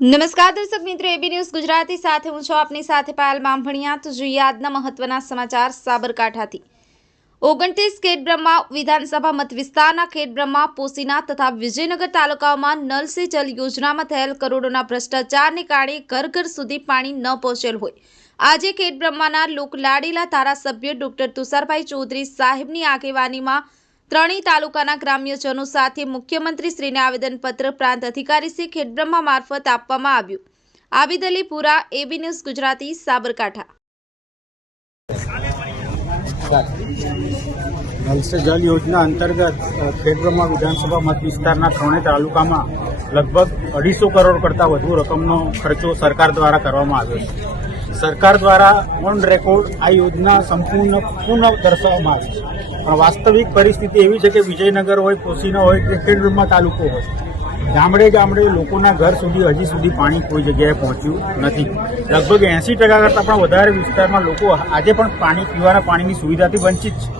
નમસ્કાર દર્શક મિત્રો એબી ન્યૂઝ ગુજરાતી સાથે હું છું આપની સાથે પાયલ માંભણિયા તો જોઈએ આજના મહત્વના સમાચાર સાબરકાંઠાથી. ઓગણત્રીસ ખેડબ્રહ્મા વિધાનસભા મત વિસ્તારના ખેડબ્રહ્મા પોસીના તથા વિજયનગર તાલુકાઓમાં નલ સે જલ યોજનામાં થયેલ કરોડોના ભ્રષ્ટાચારને કારણે ઘર ઘર સુધી પાણી ન પહોંચેલ હોય. આજે ખેડબ્રહ્માના લોકલાડીલા ધારાસભ્ય ડોક્ટર તુષારભાઈ ચૌધરી સાહેબની આગેવાનીમાં ત્રણેય તાલુકાના ગ્રામ્યજનો સાથે મુખ્યમંત્રી શ્રીને આવેદનપત્ર પ્રાંત અધિકારી શ્રી ખેડબ્રહ્મા મારફત આપવામાં આવ્યું. Abid Alipura AB news Gujarati, Sabarkantha. Null Se જલ યોજના અંતર્ગત ખેડબ્રહ્મા વિધાનસભા મત વિસ્તારના ત્રણેય તાલુકામાં લગભગ અઢીસો કરોડ કરતાં વધુ રકમનો ખર્ચો સરકાર દ્વારા કરવામાં આવ્યો છે. સરકાર દ્વારા ઓન રેકોર્ડ આ યોજના સંપૂર્ણ પુનઃ દર્શાવવામાં આવી પણ વાસ્તવિક પરિસ્થિતિ એવી છે કે વિજયનગર હોય, કોશીનો હોય કે ખેડબ્રહ્મા તાલુકો હોય. ગામડે ગામડે લોકોના ઘર સુધી, હજી સુધી પાણી કોઈ જગ્યાએ પહોંચ્યું નથી. લગભગ એંસી ટકા કરતાં પણ વધારે વિસ્તારમાં લોકો આજે પણ પાણી પીવાના પાણીની સુવિધાથી વંચિત છે.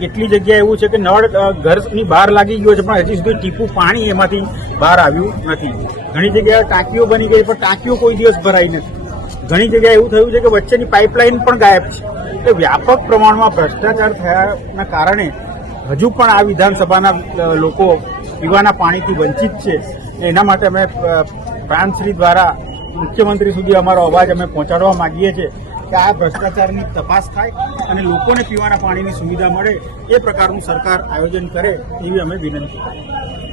કેટલી જગ્યાએ એવું છે કે નળ ઘરની બહાર લાગી ગયો છે, પણ હજી સુધી ટીપું પાણી એમાંથી બહાર આવ્યું નથી. ઘણી જગ્યાએ ટાંકીઓ બની ગઈ, પણ ટાંકીઓ કોઈ દિવસ ભરાઈ નથી. ઘણી જગ્યાએ એવું થયું છે કે વચ્ચેની પાઇપલાઇન પણ ગાયબ છે. એટલે વ્યાપક પ્રમાણમાં ભ્રષ્ટાચાર થયાના કારણે હજુ પણ આ વિધાનસભાના લોકો પીવાના પાણીથી વંચિત છે. એના માટે અમે પ્રાંતશ્રી દ્વારા મુખ્યમંત્રી સુધી અમારો અવાજ અમે પહોંચાડવા માંગીએ છીએ કે આ ભ્રષ્ટાચારની તપાસ થાય અને લોકોને પીવાના પાણીની સુવિધા મળે એ પ્રકારનું સરકાર આયોજન કરે એવી અમે વિનંતી કરીએ.